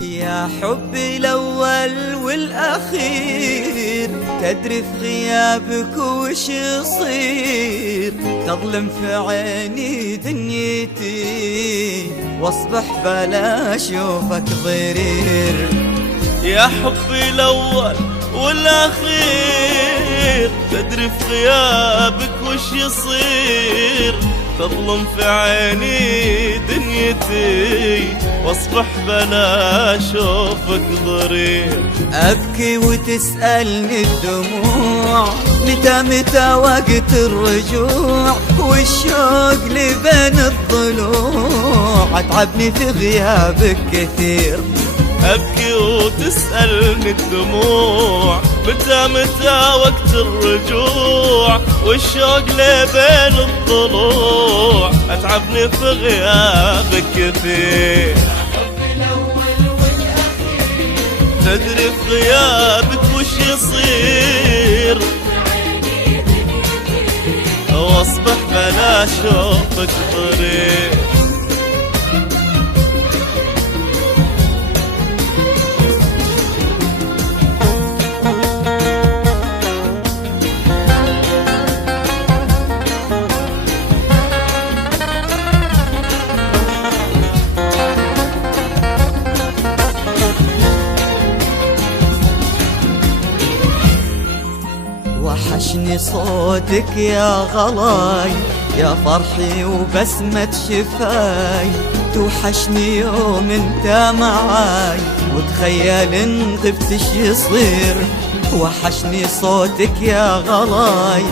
يا حبي الأول والأخير، تدري في غيابك وش يصير، تظلم في عيني دنيتي واصبح بلا أشوفك ضرير. يا حبي الأول والأخير، تدري في غيابك وش يصير، تظلم في عيني دنيتي واصبح بلا اشوفك ضرير. ابكي وتسألني الدموع متى وقت الرجوع، والشوق اللي بين الضلوع اتعبني في غيابك كثير. أبكي وتسألني الدموع متى وقت الرجوع، والشوق لي بين الضلوع أتعبني في غيابك كثير. تدري في غيابك وش يصير، واصبح بلا شوفك ضرير. وحشني صوتك يا غلاي، يا فرحي وبسمة شفاي، توحشني يوم انت معاي، وتخيل ان غبت ايش يصير. وحشني صوتك يا غلاي،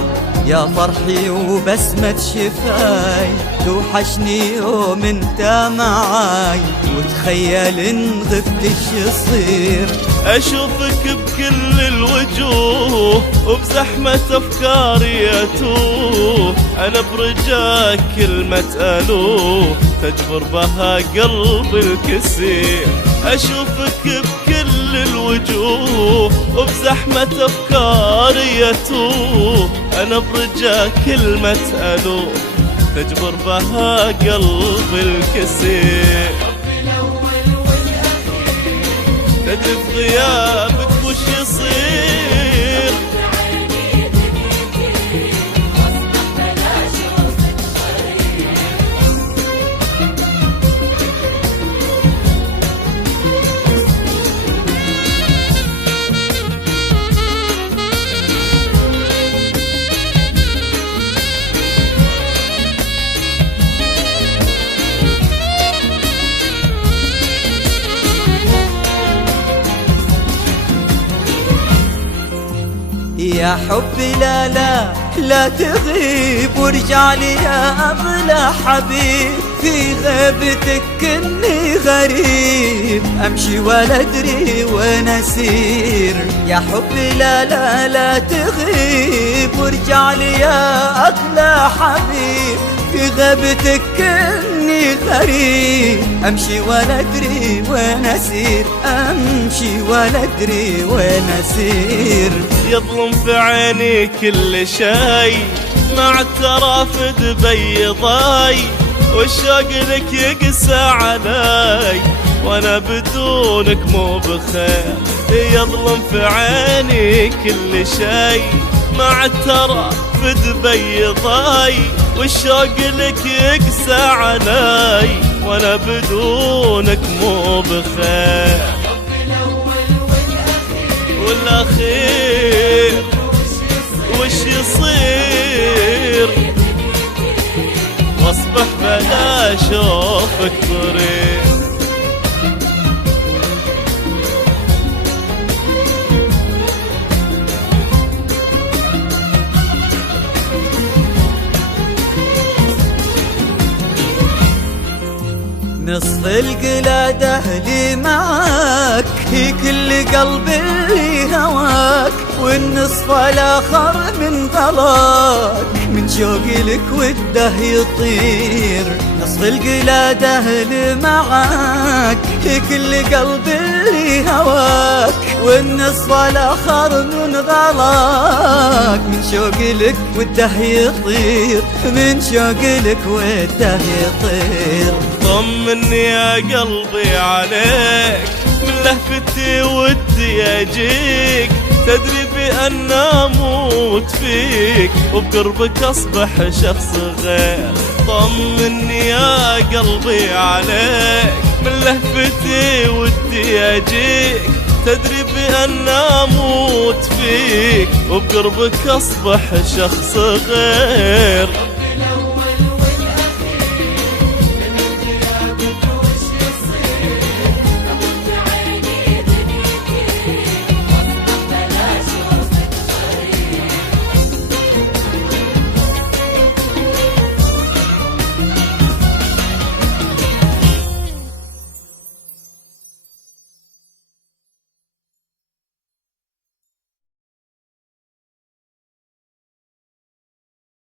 يا فرحي وبسمة شفاي، توحشني يوم انت معاي، وتخيل ان غبت ايش يصير. أشوفك بكل الوجوه وبزحمة أفكاري أتوه، أنا برجاك كلمة ألوه تجبر بها قلبي الكسير. أشوفك بكل الوجوه وبزحمة أفكاري أتوه، أنا برجاك كلمة ألوه تجبر بها قلبي الكسير. تدري في غيابك وش يصير، يا حبي لا لا لا تغيب، وارجع لي يا أغلى حبيب، في غيبتك كني غريب، أمشي ولا أدري وين أسير. يا حبي لا لا لا تغيب، وارجع لي يا أغلى حبيب، في غيبتك كني غريب، أمشي ولا أدري وين أسير، أمشي ولا أدري وين أسير. يظلم في عيني كل شي مع الترافد بيضاي، والشوق لك يقسى علي وانا بدونك مو بخير. يظلم في عيني كل شي مع الترافد بيضاي، والشوق لك يقسى علي وانا بدونك مو بخير. والأخير وش يصير، واصبح بلا شوفك ضرير. نصف القلاد أهلي معاك، هي كل قلبي اللي هواك، والنصف الآخر من غلاك، من شوقي لك وده يطير، نصف القلادة اللي معاك كل قلب اللي هواك، والنصف الآخر من غلاك. من شوقي لك وده يطير، من شوقي لك وده يطير. طمني يا قلبي عليك، من لهفتي ودي اجيك، تدري بأن اموت فيك وبقربك اصبح شخص غير. طمني يا قلبي عليك، من لهفتي ودي اجيك، تدري بأن اموت فيك وبقربك اصبح شخص غير.